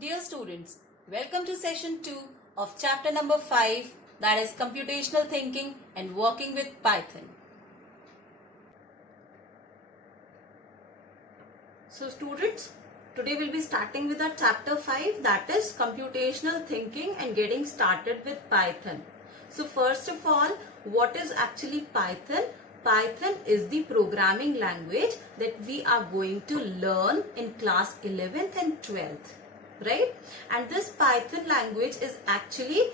Dear students, welcome to session 2 of chapter number 5, that is computational thinking and working with Python. So students, today we'll be starting with our chapter 5, that is computational thinking and getting started with Python. So first of all, what is actually Python? Python is the programming language that we are going to learn in class 11th and 12th. Right? And this Python language is actually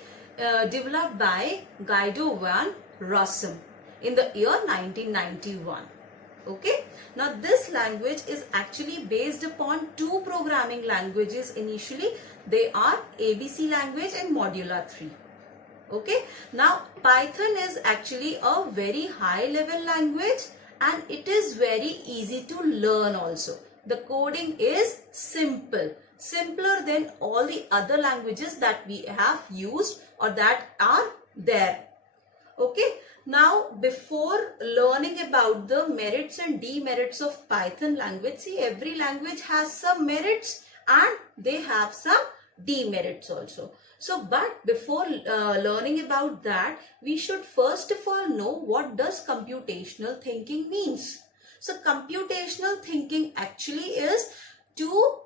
developed by Guido van Rossum in the year 1991. Okay? Now this language is actually based upon two programming languages initially. They are ABC language and Modular 3. Okay? Now Python is actually a very high level language and it is very easy to learn also. The coding is simple. Simpler than all the other languages that we have used or that are there. Okay. Now, before learning about the merits and demerits of Python language, see, every language has some merits and they have some demerits also. So, but before learning about that, we should first of all know what does computational thinking means. So, computational thinking actually is to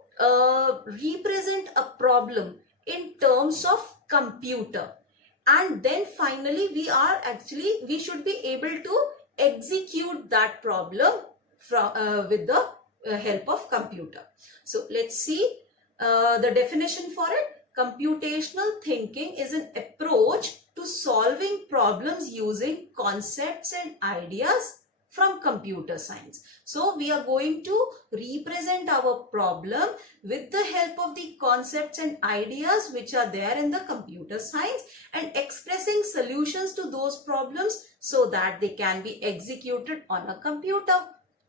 represent a problem in terms of computer, and then finally we should be able to execute that problem from with the help of computer. So let's see the definition for it. Computational thinking is an approach to solving problems using concepts and ideas from computer science. So we are going to represent our problem with the help of the concepts and ideas which are there in the computer science and expressing solutions to those problems so that they can be executed on a computer.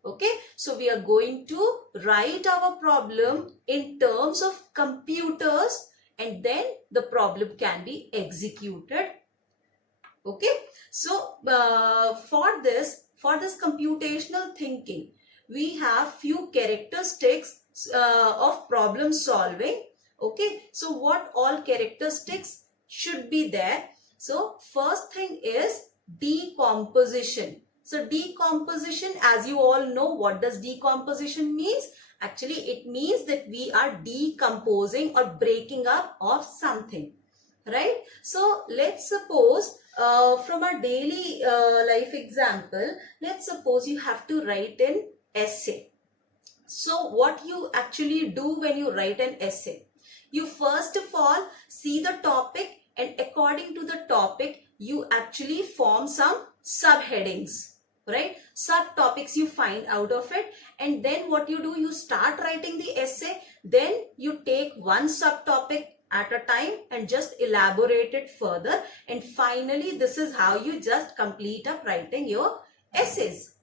Okay, so we are going to write our problem in terms of computers and then the problem can be executed. Okay, so for this computational thinking, we have few characteristics of problem solving. Okay, so what all characteristics should be there? So first thing is decomposition. So decomposition, as you all know, what does decomposition means? Actually, it means that we are decomposing or breaking up of something. Right? So let's suppose from a daily life example, let's suppose you have to write an essay. So what you actually do when you write an essay? You first of all see the topic and according to the topic, you actually form some subheadings, right? Subtopics you find out of it, and then what you do, you start writing the essay, then you take one subtopic at a time and just elaborate it further, and finally this is how you just complete up writing your essays,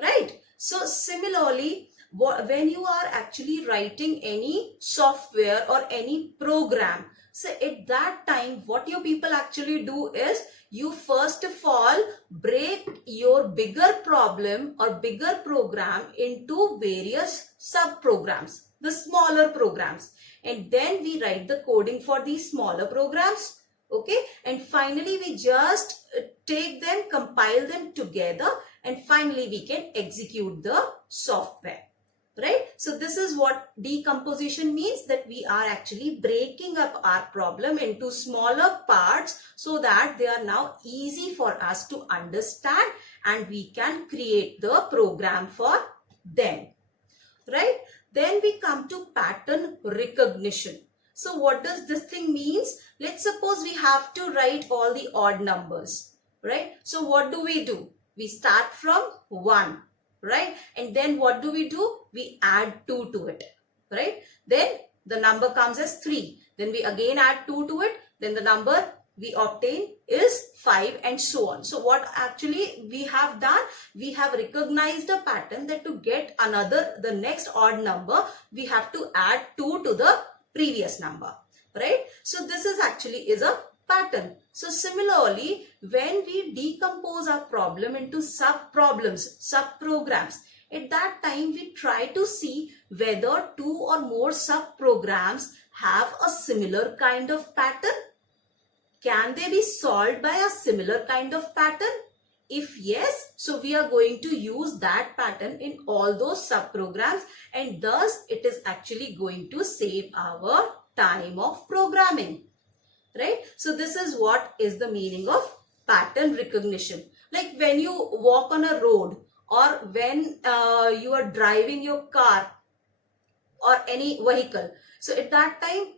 right? So similarly, when you are actually writing any software or any program, so at that time what you people actually do is you first of all break your bigger problem or bigger program into various sub programs, the smaller programs, and then we write the coding for these smaller programs. Okay, and finally we just take them, compile them together, and finally we can execute the software, right? So this is what decomposition means, that we are actually breaking up our problem into smaller parts so that they are now easy for us to understand and we can create the program for them, right? Then we come to pattern recognition. So what does this thing means? Let's suppose we have to write all the odd numbers, right? So what do? We start from 1, right? And then what do? We add 2 to it, right? Then the number comes as 3. Then we again add 2 to it. Then the number we obtain is 5 and so on. So what actually we have done, we have recognized a pattern that to get the next odd number, we have to add 2 to the previous number, right? So this is actually is a pattern. So similarly, when we decompose our problem into sub-problems, sub-programs, at that time we try to see whether 2 or more sub-programs have a similar kind of pattern? Can they be solved by a similar kind of pattern? If yes, so we are going to use that pattern in all those subprograms, and thus it is actually going to save our time of programming, right? So this is what is the meaning of pattern recognition. Like when you walk on a road, or when you are driving your car or any vehicle, so at that time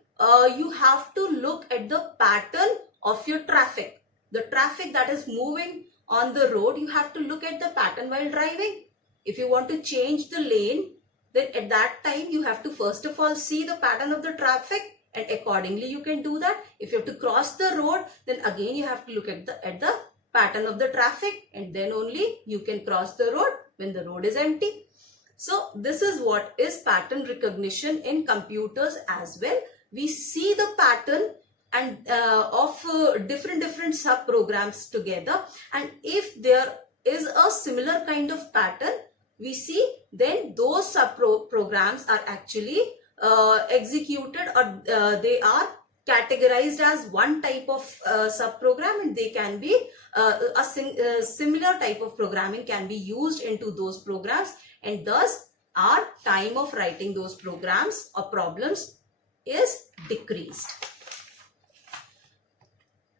you have to look at the pattern of your traffic. The traffic that is moving on the road, you have to look at the pattern while driving. If you want to change the lane, then at that time you have to first of all see the pattern of the traffic, and accordingly you can do that. If you have to cross the road, then again you have to look at the pattern of the traffic, and then only you can cross the road when the road is empty. So this is what is pattern recognition in computers as well. We see the pattern and of different subprograms together, and if there is a similar kind of pattern we see, then those subprograms are actually executed, or they are categorized as one type of subprogram, and they can be a similar type of programming can be used into those programs, and thus our time of writing those programs or problems is decreased.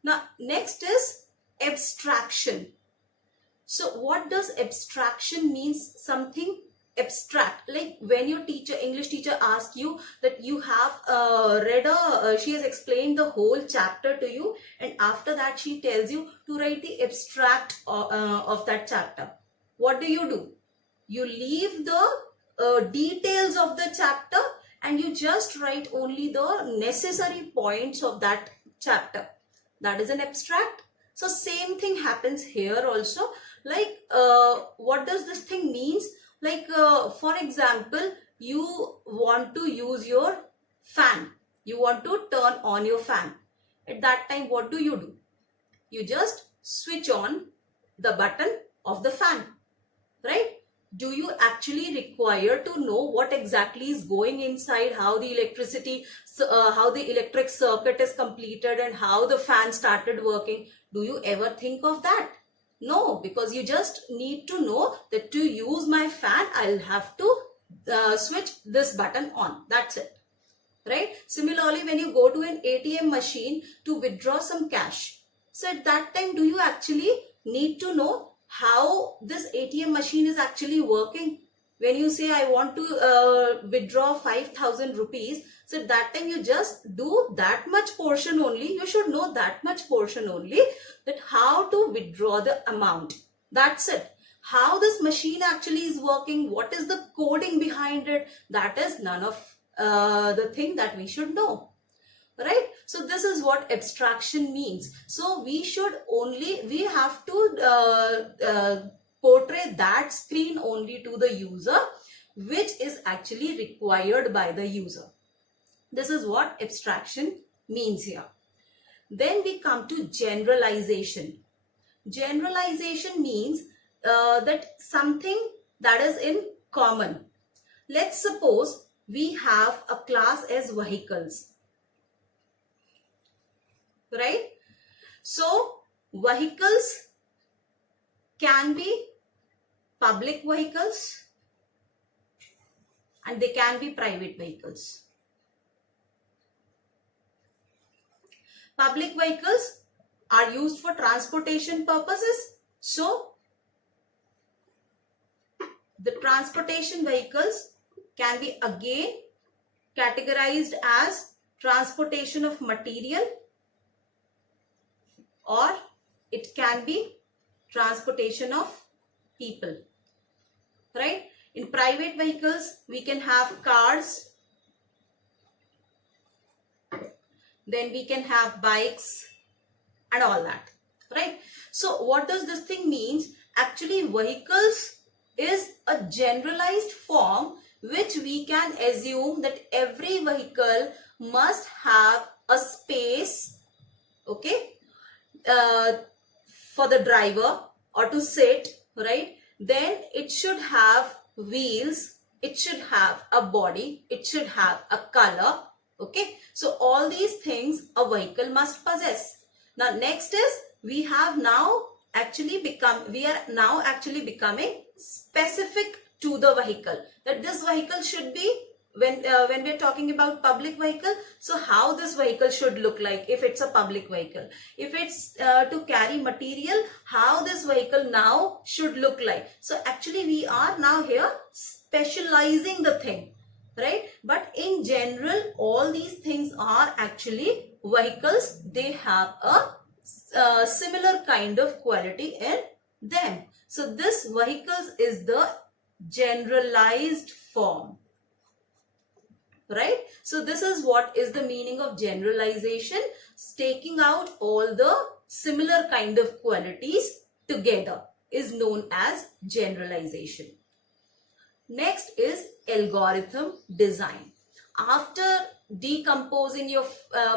Now, next is abstraction. So what does abstraction means? Something abstract. Like when your English teacher asks you that you have she has explained the whole chapter to you, and after that she tells you to write the abstract of that chapter. What do? You leave the details of the chapter and you just write only the necessary points of that chapter. That is an abstract. So same thing happens here also. Like what does this thing means? Like for example, you want to use your fan. You want to turn on your fan. At that time, what do? You just switch on the button of the fan, right? Do you actually require to know what exactly is going inside, how the electric circuit is completed and how the fan started working? Do you ever think of that? No, because you just need to know that to use my fan, I'll have to switch this button on. That's it, right? Similarly, when you go to an ATM machine to withdraw some cash, so at that time, do you actually need to know how this ATM machine is actually working? When you say, I want to withdraw 5,000 rupees, so at that time you just do that much portion only. You should know that much portion only, that how to withdraw the amount. That's it. How this machine actually is working, what is the coding behind it, that is none of the thing that we should know. Right? So this is what abstraction means. So we have to portray that screen only to the user, which is actually required by the user. This is what abstraction means here. Then we come to generalization. Generalization means that something that is in common. Let's suppose we have a class as vehicles. Right? So vehicles can be public vehicles and they can be private vehicles. Public vehicles are used for transportation purposes. So the transportation vehicles can be again categorized as transportation of material, or it can be transportation of people, right? In private vehicles, we can have cars, then we can have bikes and all that, right? So what does this thing means? Actually, vehicles is a generalized form which we can assume that every vehicle must have a space, okay, for the driver or to sit, right? Then it should have wheels, it should have a body, it should have a color, Okay, so all these things a vehicle must possess. Now next is we are now actually becoming specific to the vehicle, that this vehicle should be, when we are talking about public vehicle, so how this vehicle should look like if it's a public vehicle. If it's to carry material, how this vehicle now should look like. So actually we are now here specializing the thing, right? But in general, all these things are actually vehicles. They have a similar kind of quality in them. So this vehicles is the generalized form, right? So this is what is the meaning of generalization, taking out all the similar kind of qualities together is known as generalization. Next is algorithm design. After decomposing your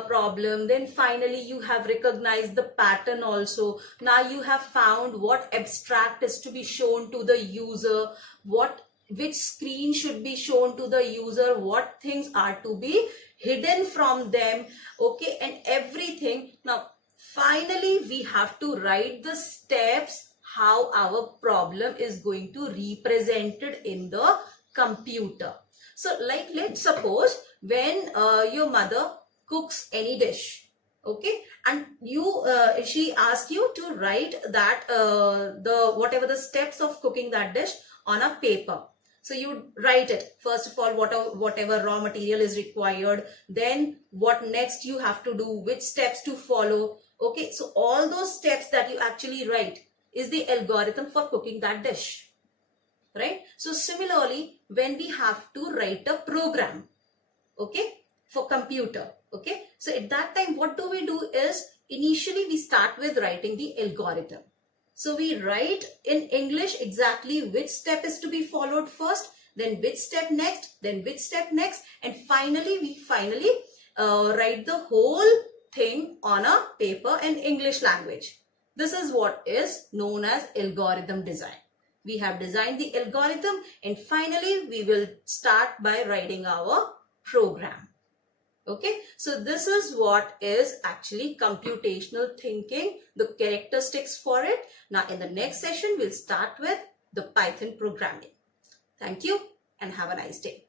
problem, then finally you have recognized the pattern also. Now you have found what abstract is to be shown to the user, which screen should be shown to the user, what things are to be hidden from them, okay, and everything. Now finally we have to write the steps how our problem is going to represented in the computer. So like let's suppose when your mother cooks any dish, okay, and she asks you to write that whatever the steps of cooking that dish on a paper. So you write it, first of all, whatever raw material is required, then what next you have to do, which steps to follow. Okay, so all those steps that you actually write is the algorithm for cooking that dish, right? So similarly, when we have to write a program, okay, for computer, okay, so at that time what do we do is initially we start with writing the algorithm. So we write in English exactly which step is to be followed first, then which step next, then which step next, and finally we write the whole thing on a paper in English language. This is what is known as algorithm design. We have designed the algorithm and finally we will start by writing our program. Okay, so this is what is actually computational thinking, the characteristics for it. Now in the next session, we'll start with the Python programming. Thank you and have a nice day.